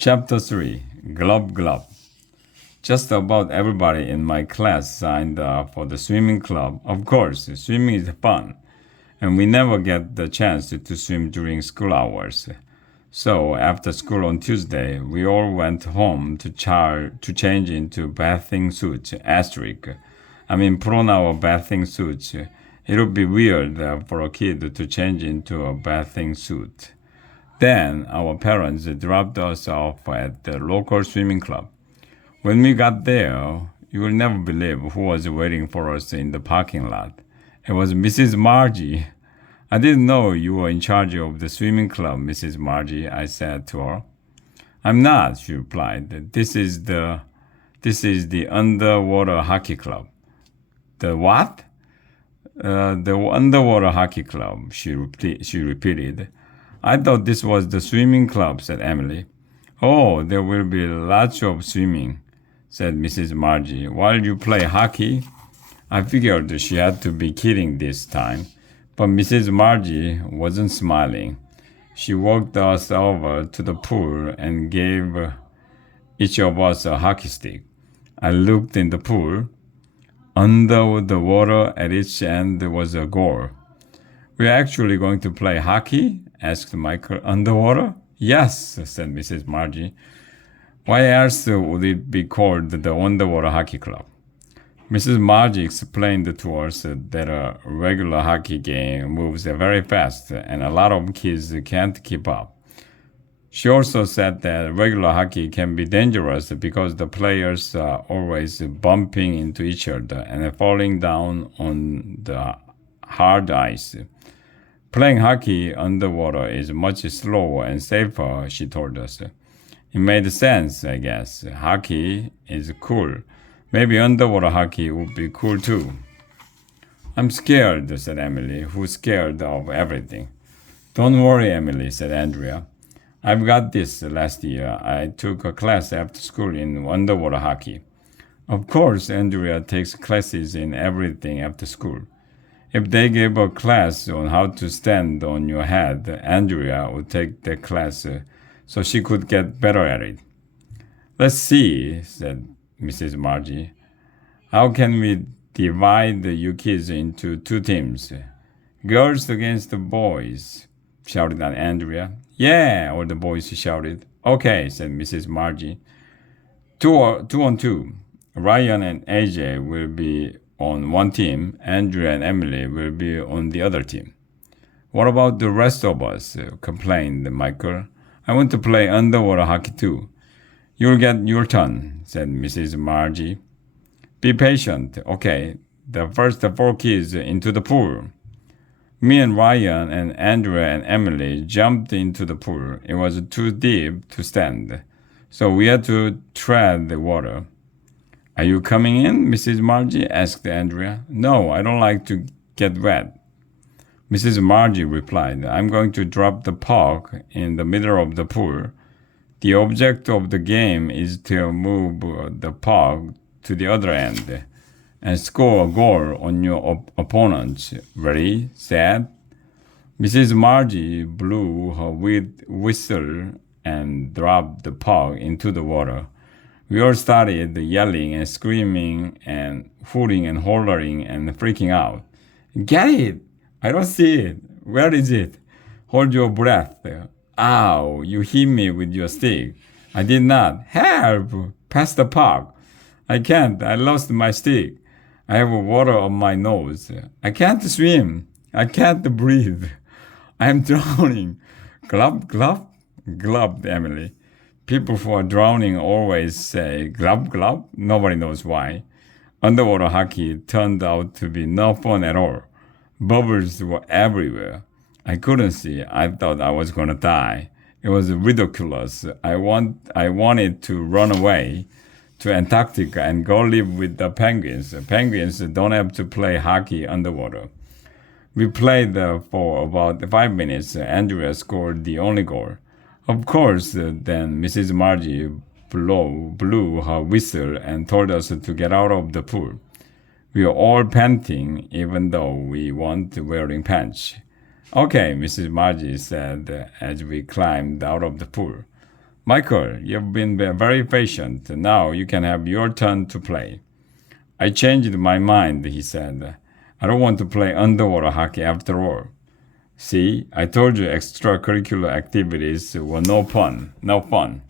Chapter 3 Glub Glub. Just about everybody in my class signed up for the swimming club. Of course, swimming is fun, and we never get the chance to swim during school hours. So, after school on Tuesday, we all went home to change into bathing suits. Asterisk. Put on our bathing suits. It would be weird for a kid to change into a bathing suit. Then our parents dropped us off at the local swimming club. When we got there, you will never believe who was waiting for us in the parking lot. It was Mrs. Margie. I didn't know you were in charge of the swimming club, Mrs. Margie, I said to her. I'm not, she replied. This is the underwater hockey club. The what? The underwater hockey club, she repeated. I thought this was the swimming club, said Emily. Oh, there will be lots of swimming, said Mrs. Margie. While you play hockey? I figured she had to be kidding this time, but Mrs. Margie wasn't smiling. She walked us over to the pool and gave each of us a hockey stick. I looked in the pool. Under the water at each end was a goal. We're actually going to play hockey? Asked Michael. Underwater? Yes, said Mrs. Margie. Why else would it be called the Underwater Hockey Club? Mrs. Margie explained to us that a regular hockey game moves very fast and a lot of kids can't keep up. She also said that regular hockey can be dangerous because the players are always bumping into each other and falling down on the hard ice. Playing hockey underwater is much slower and safer, she told us. It made sense, I guess. Hockey is cool. Maybe underwater hockey would be cool too. I'm scared, said Emily, who's scared of everything. Don't worry, Emily, said Andrea. I've got this. Last year, I took a class after school in underwater hockey. Of course, Andrea takes classes in everything after school. If they gave a class on how to stand on your head, Andrea would take the class so she could get better at it. Let's see, said Mrs. Margie. How can we divide you kids into two teams? Girls against the boys, shouted out Andrea. Yeah, all the boys shouted. Okay, said Mrs. Margie. Two on two. Ryan and AJ will be on one team. Andrea and Emily will be on the other team. What about the rest of us? Complained Michael. I want to play underwater hockey too. You'll get your turn, said Mrs. Margie. Be patient. Okay, the first four kids into the pool. Me and Ryan and Andrea and Emily jumped into the pool. It was too deep to stand, so we had to tread the water. Are you coming in, Mrs. Margie? Asked Andrea. No, I don't like to get wet. Mrs. Margie replied, I'm going to drop the puck in the middle of the pool. The object of the game is to move the puck to the other end and score a goal on your opponents. Ready, set. Mrs. Margie blew her whistle and dropped the puck into the water. We all started yelling and screaming and hooting and hollering and freaking out. Get it! I don't see it. Where is it? Hold your breath. Ow, you hit me with your stick. I did not. Help! Pass the puck. I can't. I lost my stick. I have water on my nose. I can't swim. I can't breathe. I am drowning. Glub, glub, glubbed Emily. People who are drowning always say glub, glub. Nobody knows why. Underwater hockey turned out to be no fun at all. Bubbles were everywhere. I couldn't see. I thought I was going to die. It was ridiculous. I wanted to run away to Antarctica and go live with the penguins. Penguins don't have to play hockey underwater. We played for about 5 minutes. Andrea scored the only goal. Of course, then Mrs. Margie blew her whistle and told us to get out of the pool. We were all panting, even though we weren't wearing pants. Okay, Mrs. Margie said as we climbed out of the pool. Michael, you've been very patient. Now you can have your turn to play. I changed my mind, he said. I don't want to play underwater hockey after all. See, I told you extracurricular activities were no fun. No fun.